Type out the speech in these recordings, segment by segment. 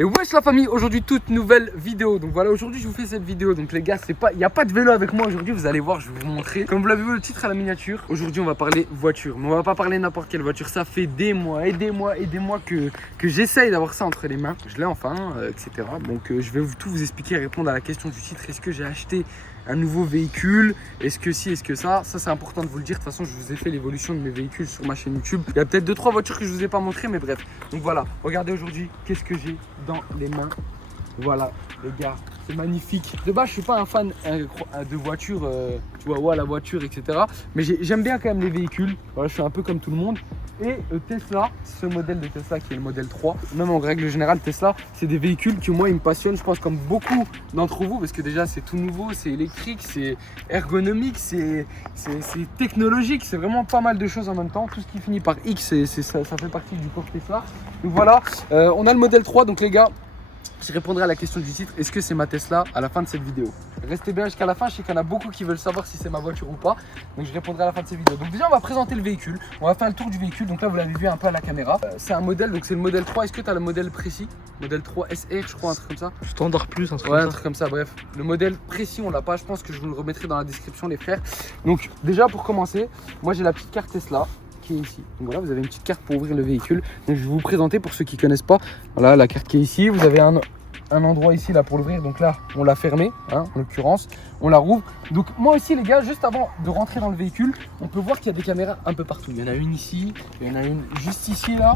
Et wesh la famille, aujourd'hui toute nouvelle vidéo. Donc voilà, aujourd'hui je vous fais cette vidéo. Donc les gars, il n'y a pas de vélo avec moi aujourd'hui, vous allez voir, je vais vous montrer. Comme vous l'avez vu le titre à la miniature, aujourd'hui on va parler voiture. Mais on va pas parler n'importe quelle voiture, ça fait des mois que j'essaye d'avoir ça entre les mains. Je l'ai enfin, etc. Donc je vais tout vous expliquer et répondre à la question du titre. Est-ce que j'ai acheté un nouveau véhicule? Est-ce que si, est-ce que ça? Ça c'est important de vous le dire. De toute façon, je vous ai fait l'évolution de mes véhicules sur ma chaîne YouTube. Il y a peut-être 2-3 voitures que je vous ai pas montré, mais bref. Donc voilà, regardez aujourd'hui qu'est-ce que j'ai dans les mains. Voilà les gars, c'est magnifique. De base je suis pas un fan de voiture, tu vois, la voiture, etc. Mais j'aime bien quand même les véhicules. Voilà, je suis un peu comme tout le monde. Et Tesla, ce modèle de Tesla qui est le modèle 3, même en règle générale Tesla, c'est des véhicules que moi ils me passionnent, je pense comme beaucoup d'entre vous, parce que déjà c'est tout nouveau, c'est électrique, c'est ergonomique, c'est technologique, c'est vraiment pas mal de choses en même temps. Tout ce qui finit par X, ça fait partie du corps Tesla. Donc voilà, on a le modèle 3, donc les gars, je répondrai à la question du titre, est-ce que c'est ma Tesla à la fin de cette vidéo? Restez bien jusqu'à la fin, je sais qu'il y en a beaucoup qui veulent savoir si c'est ma voiture ou pas. Donc je répondrai à la fin de cette vidéo. Donc déjà on va présenter le véhicule, on va faire le tour du véhicule. Donc là vous l'avez vu un peu à la caméra. C'est un modèle, donc c'est le modèle 3. Est-ce que tu as le modèle précis? Modèle 3 SR je crois, un truc comme ça. Standard plus, un truc ouais, comme ça. Un truc comme ça, bref. Le modèle précis on l'a pas, je pense que je vous le remettrai dans la description les frères. Donc déjà pour commencer, moi j'ai la petite carte Tesla qui est ici. Donc voilà, vous avez une petite carte pour ouvrir le véhicule. Donc je vais vous présenter pour ceux qui connaissent pas. Voilà la carte qui est ici, vous avez un endroit ici là pour l'ouvrir, donc là on l'a fermé, hein, en l'occurrence on la rouvre. Donc moi aussi les gars, juste avant de rentrer dans le véhicule, on peut voir qu'il y a des caméras un peu partout. Il y en a une ici, il y en a une juste ici là,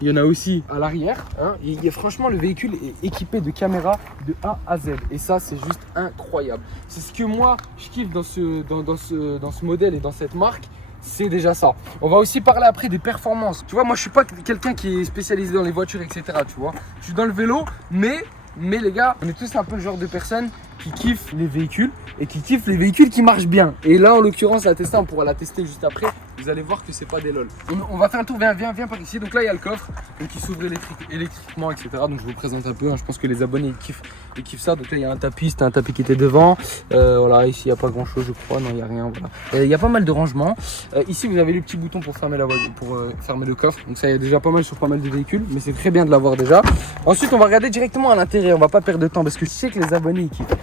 il y en a aussi à l'arrière, hein. Franchement le véhicule est équipé de caméras de A à Z et ça c'est juste incroyable. C'est ce que moi je kiffe dans ce modèle et dans cette marque. C'est déjà ça. On va aussi parler après des performances. Tu vois, moi je suis pas quelqu'un qui est spécialisé dans les voitures, etc. Tu vois, je suis dans le vélo, mais les gars, on est tous un peu le genre de personnes qui kiffent les véhicules et qui kiffent les véhicules qui marchent bien. Et là, en l'occurrence, la Tesla, on pourra la tester juste après. Vous allez voir que c'est pas des lol. On va faire un tour, viens par ici. Donc là, il y a le coffre donc, qui s'ouvre électriquement, etc. Donc je vous présente un peu. Hein. Je pense que les abonnés ils kiffent ça. Donc là, il y a un tapis. C'était un tapis qui était devant. Voilà, ici, il n'y a pas grand chose, je crois. Non, il n'y a rien. Voilà. Il y a pas mal de rangements. Ici, vous avez le petit bouton pour fermer fermer le coffre. Donc ça, il y a déjà pas mal sur pas mal de véhicules. Mais c'est très bien de l'avoir déjà. Ensuite, on va regarder directement à l'intérieur. On va pas perdre de temps parce que je sais que les abonnés ils kiffent.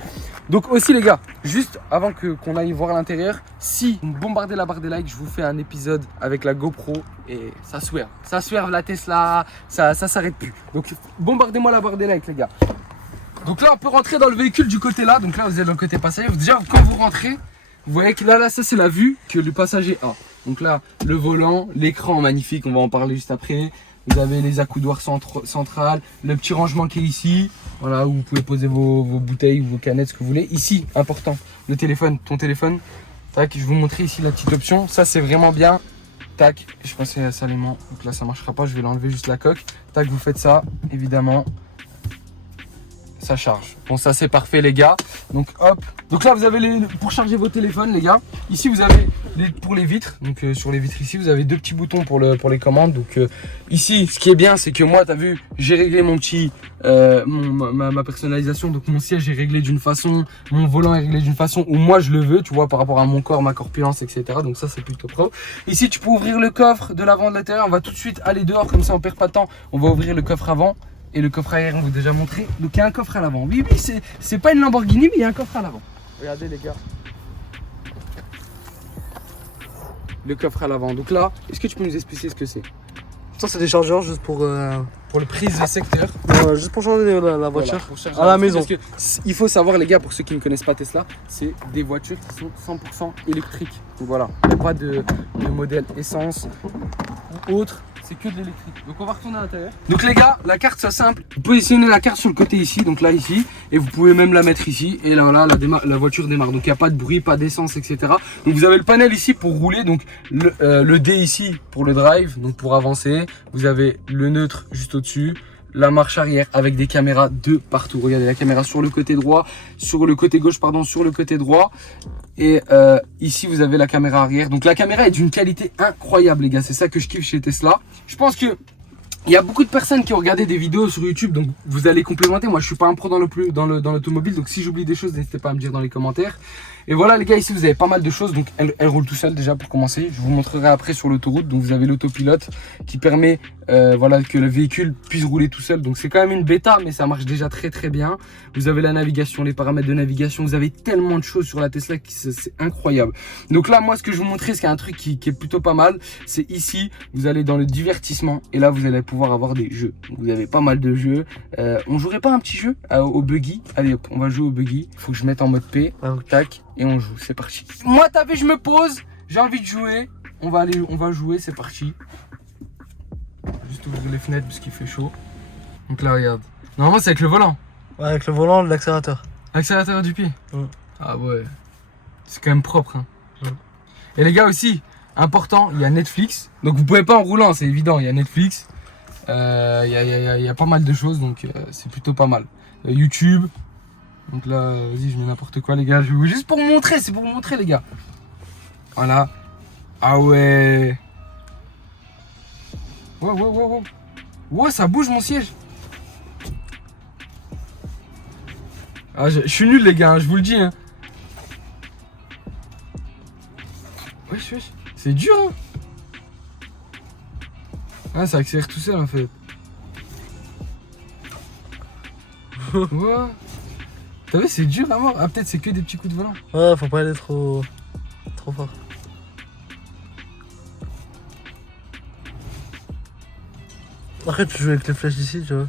Donc aussi les gars, juste avant qu'on aille voir à l'intérieur, si vous bombardez la barre des likes, je vous fais un épisode avec la GoPro et ça swerve la Tesla, ça s'arrête plus. Donc bombardez-moi la barre des likes les gars. Donc là on peut rentrer dans le véhicule du côté là, donc là vous êtes dans le côté passager. Déjà quand vous rentrez, vous voyez que là ça c'est la vue que le passager a. Donc là le volant, l'écran magnifique, on va en parler juste après. Vous avez les accoudoirs centrales, le petit rangement qui est ici, voilà, où vous pouvez poser vos bouteilles ou vos canettes, ce que vous voulez. Ici, important, le téléphone, ton téléphone. Tac, je vais vous montrer ici la petite option. Ça, c'est vraiment bien. Tac, je passais à l'aimant. Donc là, ça marchera pas, je vais l'enlever juste la coque. Tac, vous faites ça, évidemment. Ça charge. Bon, ça, c'est parfait, les gars. Donc, hop. Donc là, vous avez pour charger vos téléphones, les gars. Ici, vous avez pour les vitres. Donc, sur les vitres ici, vous avez deux petits boutons pour les commandes. Donc, ici, ce qui est bien, c'est que moi, tu as vu, j'ai réglé mon petit, ma personnalisation. Donc, mon siège est réglé d'une façon, mon volant est réglé d'une façon où moi, je le veux, tu vois, par rapport à mon corps, ma corpulence, etc. Donc, ça, c'est plutôt pro. Ici, tu peux ouvrir le coffre de l'avant, de l'intérieur. On va tout de suite aller dehors, comme ça, on perd pas de temps. On va ouvrir le coffre avant. Et le coffre arrière, on vous a déjà montré. Donc il y a un coffre à l'avant. Oui, c'est pas une Lamborghini, mais il y a un coffre à l'avant. Regardez les gars. Le coffre à l'avant. Donc là, est-ce que tu peux nous expliquer ce que c'est? Ça, c'est des chargeurs juste pour le prise de secteur. juste pour changer la voiture voilà, à la maison. Parce que il faut savoir les gars, pour ceux qui ne connaissent pas Tesla, c'est des voitures qui sont 100% électriques. Donc voilà, il n'y a pas de modèle essence ou autre. C'est que de l'électrique. Donc on va retourner à l'intérieur. Donc les gars, la carte c'est simple. Vous positionnez la carte sur le côté ici, donc là ici, et vous pouvez même la mettre ici. Et là voilà, la voiture démarre. Donc il n'y a pas de bruit, pas d'essence, etc. Donc vous avez le panel ici pour rouler, donc le D ici pour le drive, donc pour avancer. Vous avez le neutre juste au-dessus. La marche arrière avec des caméras de partout. Regardez la caméra sur le côté droit, sur le côté gauche, pardon, sur le côté droit. Et ici, vous avez la caméra arrière. Donc la caméra est d'une qualité incroyable, les gars. C'est ça que je kiffe chez Tesla. Je pense que il y a beaucoup de personnes qui ont regardé des vidéos sur YouTube, donc vous allez complémenter. Moi, je suis pas un pro dans l'automobile, donc si j'oublie des choses, n'hésitez pas à me dire dans les commentaires. Et voilà, les gars, ici, vous avez pas mal de choses. Donc, elle roule tout seul déjà pour commencer. Je vous montrerai après sur l'autoroute. Donc, vous avez l'autopilote qui permet voilà, que le véhicule puisse rouler tout seul. Donc c'est quand même une bêta, mais ça marche déjà très très bien. Vous avez la navigation, les paramètres de navigation, vous avez tellement de choses sur la Tesla qui c'est incroyable. Donc là, moi, ce que je vous montrer, c'est un truc qui est plutôt pas mal, c'est ici, vous allez dans le divertissement et là, vous allez pouvoir avoir des jeux. Donc, vous avez pas mal de jeux. On jouerait pas un petit jeu au buggy? Allez hop, on va jouer au buggy. Il faut que je mette en mode P. Tac, et on joue. C'est parti. Moi, t'as vu, je me pose. J'ai envie de jouer. On va jouer. C'est parti. Juste ouvrir les fenêtres parce qu'il fait chaud. Donc là, regarde. Normalement, c'est avec le volant. Ouais, avec le volant, l'accélérateur. Accélérateur du pied. Ouais. Ah ouais. C'est quand même propre. Hein. Ouais. Et les gars aussi, important, il y a Netflix. Donc vous pouvez pas en roulant, c'est évident. Il y a Netflix. Il y a pas mal de choses, donc c'est plutôt pas mal. YouTube. Donc là, vas-y, je mets n'importe quoi, les gars. Juste pour vous montrer, c'est pour vous montrer, les gars. Voilà. Ah ouais. Ouais. Ouais, ça bouge mon siège. Ah, je suis nul, les gars, hein, je vous le dis. Hein. Wesh. C'est dur, hein. Ah, ça accélère tout seul, en fait. Ouais. T'as vu, c'est dur à mort. Ah, peut-être c'est que des petits coups de volant. Ouais, faut pas aller trop fort. Après, tu joues avec les flèches ici, tu vois.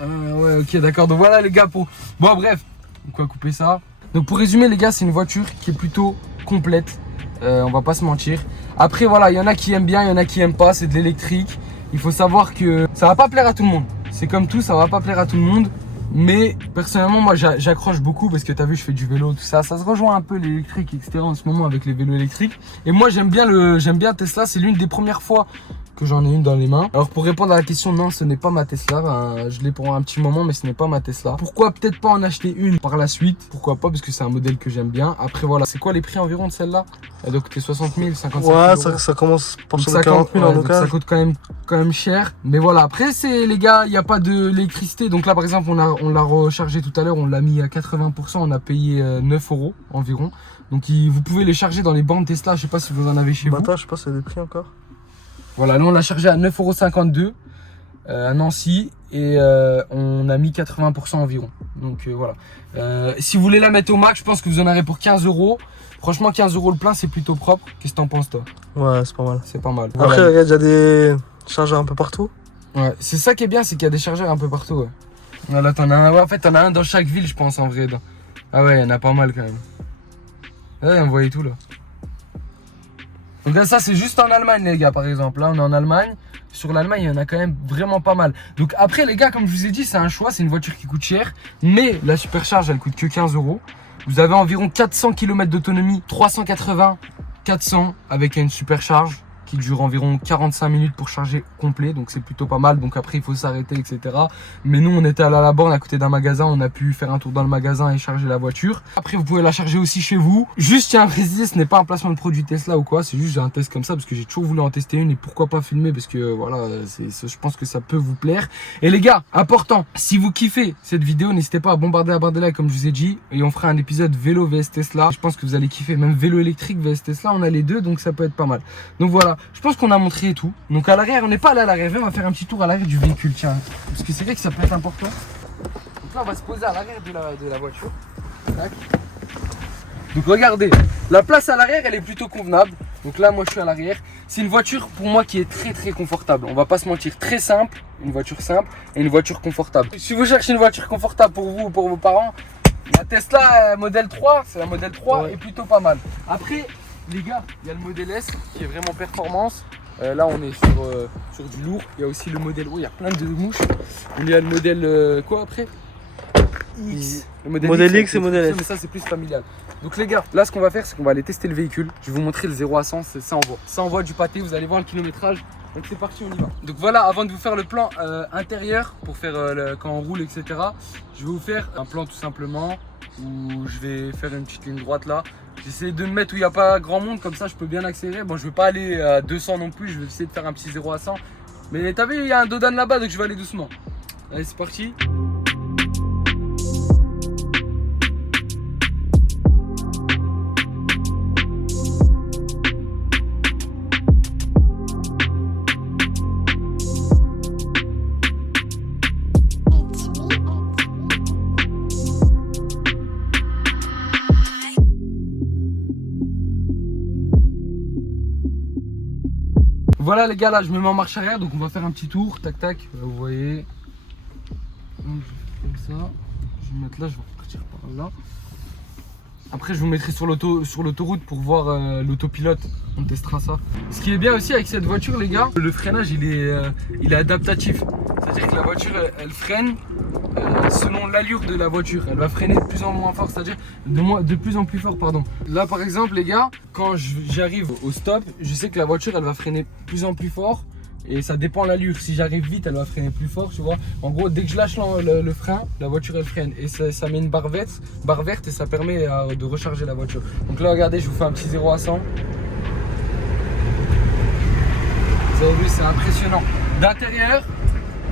Ah ouais, ok, d'accord. Donc voilà, les gars, pour... Bon, bref. Quoi, couper ça. Donc pour résumer, les gars, c'est une voiture qui est plutôt complète. On va pas se mentir. Après, voilà, il y en a qui aiment bien, il y en a qui aiment pas. C'est de l'électrique. Il faut savoir que ça va pas plaire à tout le monde. C'est comme tout, ça va pas plaire à tout le monde. Mais personnellement, moi, j'accroche beaucoup parce que tu as vu, je fais du vélo, tout ça. Ça se rejoint un peu l'électrique, etc. en ce moment avec les vélos électriques. Et moi, j'aime bien Tesla. C'est l'une des premières fois que j'en ai une dans les mains. Alors pour répondre à la question, non, ce n'est pas ma Tesla. Je l'ai pour un petit moment, mais ce n'est pas ma Tesla. Pourquoi peut-être pas en acheter une par la suite? Pourquoi pas? Parce que c'est un modèle que j'aime bien. Après voilà, c'est quoi les prix environ de celle-là? Elle doit coûter 60 000, 55 000 Ouais, euros. ça commence par 40 000 en local. Ça coûte quand même cher. Mais voilà, après c'est les gars, il n'y a pas d'électricité. Donc là par exemple, on l'a rechargé tout à l'heure, on l'a mis à 80%, on a payé 9 euros environ. Donc vous pouvez les charger dans les bandes Tesla, je sais pas si vous en avez chez vous. Attends, je sais pas si c'est des prix encore. Voilà, nous on l'a chargé à 9,52 € à Nancy et on a mis 80% environ. Donc voilà. Si vous voulez la mettre au max, je pense que vous en aurez pour 15 €. Franchement, 15 € le plein, c'est plutôt propre. Qu'est-ce que t'en penses, toi? Ouais, c'est pas mal. C'est pas mal. Après, voilà. il y a déjà des chargeurs un peu partout. Ouais, c'est ça qui est bien, c'est qu'il y a des chargeurs un peu partout. Ouais. Voilà, t'en as un. Ouais, en fait, t'en as un dans chaque ville, je pense, en vrai. Ah ouais, il y en a pas mal quand même. Ouais, on voyait tout là. Donc là, ça c'est juste en Allemagne, les gars, par exemple. Là, on est en Allemagne. Sur l'Allemagne, il y en a quand même vraiment pas mal. Donc après, les gars, comme je vous ai dit, c'est un choix. C'est une voiture qui coûte cher. Mais la supercharge, elle coûte que 15 €. Vous avez environ 400 km d'autonomie. 380, 400 avec une supercharge qui dure environ 45 minutes pour charger complet. Donc c'est plutôt pas mal. Donc après, il faut s'arrêter, etc. Mais nous, on était allé à la borne à côté d'un magasin. On a pu faire un tour dans le magasin et charger la voiture. Après, vous pouvez la charger aussi chez vous. Juste, tiens à préciser, ce n'est pas un placement de produit Tesla ou quoi. C'est juste, j'ai un test comme ça parce que j'ai toujours voulu en tester une. Et pourquoi pas filmer? Parce que voilà, je pense que ça peut vous plaire. Et les gars, important, si vous kiffez cette vidéo, n'hésitez pas à bombarder la barre de like comme je vous ai dit. Et on fera un épisode vélo vs Tesla. Je pense que vous allez kiffer. Même vélo électrique vs Tesla, on a les deux. Donc ça peut être pas mal. Donc voilà. Je pense qu'on a montré tout. Donc à l'arrière, on n'est pas allé à l'arrière. On va faire un petit tour à l'arrière du véhicule, tiens. Parce que c'est vrai que ça peut être important. Donc là, on va se poser à l'arrière de la voiture. Tac. Donc regardez, la place à l'arrière, elle est plutôt convenable. Donc là, moi, je suis à l'arrière. C'est une voiture pour moi qui est très très confortable. On va pas se mentir, très simple. Une voiture simple et une voiture confortable. Si vous cherchez une voiture confortable pour vous ou pour vos parents, la Tesla modèle 3, c'est la modèle 3 ouais. Est plutôt pas mal. Après, les gars, il y a le modèle S qui est vraiment performance. Là, on est sur du lourd. Il y a aussi le modèle. Oh, il y a plein de mouches. Il y a le modèle quoi après X. Le modèle X et modèle S. Mais ça, c'est plus familial. Donc, les gars, là, ce qu'on va faire, c'est qu'on va aller tester le véhicule. Je vais vous montrer le 0 à 100. Ça envoie. Ça envoie du pâté. Vous allez voir le kilométrage. Donc, c'est parti, on y va. Donc, voilà, avant de vous faire le plan intérieur pour faire quand on roule, etc., je vais vous faire un plan tout simplement où je vais faire une petite ligne droite là. J'essaie de me mettre où il n'y a pas grand monde, comme ça je peux bien accélérer. Bon, je ne vais pas aller à 200 non plus, je vais essayer de faire un petit 0 à 100. Mais t'as vu, il y a un dodan là-bas, donc je vais aller doucement. Allez, c'est parti. voilà les gars, là je me mets en marche arrière, donc on va faire un petit tour, tac tac, vous voyez. Donc, comme ça, je vais me mettre là, je vais repartir par là. Après je vous mettrai sur l'autoroute pour voir l'autopilote, on testera ça. Ce qui est bien aussi avec cette voiture les gars, le freinage il est adaptatif. C'est-à-dire que la voiture elle freine selon l'allure de la voiture. Elle va freiner de plus en moins fort, c'est-à-dire de plus en plus fort pardon. Là par exemple les gars, quand j'arrive au stop, je sais que la voiture elle va freiner de plus en plus fort. Et ça dépend de l'allure, si j'arrive vite elle va freiner plus fort tu vois. En gros dès que je lâche le frein, la voiture elle freine. Et ça met une barre verte et ça permet de recharger la voiture. Donc là regardez, je vous fais un petit 0 à 100. Vous avez vu, c'est impressionnant. D'intérieur,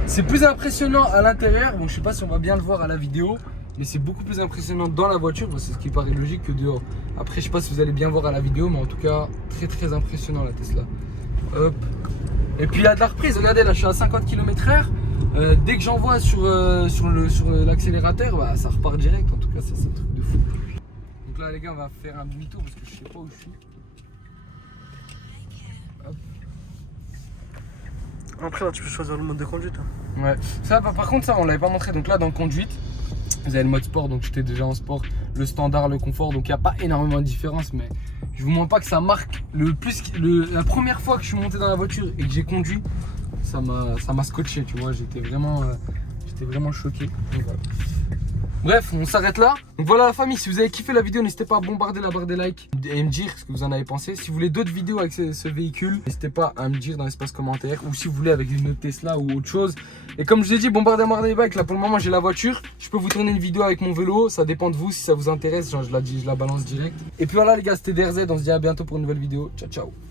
c'est plus impressionnant à l'intérieur. Bon je sais pas si on va bien le voir à la vidéo, mais c'est beaucoup plus impressionnant dans la voiture, c'est ce qui paraît logique, que dehors. Après je sais pas si vous allez bien voir à la vidéo, mais en tout cas très impressionnant la Tesla. Hop. Et puis il y a de la reprise, regardez là je suis à 50 km/h, dès que j'envoie sur l'accélérateur, bah, ça repart direct, en tout cas ça c'est un truc de fou. Donc là les gars on va faire un demi-tour parce que je sais pas où je suis. Hop. Après là tu peux choisir le mode de conduite. Hein. Ouais, ça par contre ça on l'avait pas montré, donc là dans conduite, vous avez le mode sport, donc j'étais déjà en sport, le standard, le confort, donc il n'y a pas énormément de différence, mais je vous mens pas que ça marque la première fois que je suis monté dans la voiture et que j'ai conduit, ça m'a scotché, tu vois, j'étais vraiment choqué. Donc, voilà. Bref, on s'arrête là. Donc voilà la famille, si vous avez kiffé la vidéo, n'hésitez pas à bombarder la barre des likes et me dire ce que vous en avez pensé. Si vous voulez d'autres vidéos avec ce véhicule, n'hésitez pas à me dire dans l'espace commentaire, ou si vous voulez avec une autre Tesla ou autre chose. Et comme je vous ai dit, bombardez la barre des likes. Là pour le moment j'ai la voiture, je peux vous tourner une vidéo avec mon vélo, ça dépend de vous si ça vous intéresse, genre je la balance direct. Et puis voilà les gars, c'était DRZ, on se dit à bientôt pour une nouvelle vidéo. Ciao ciao.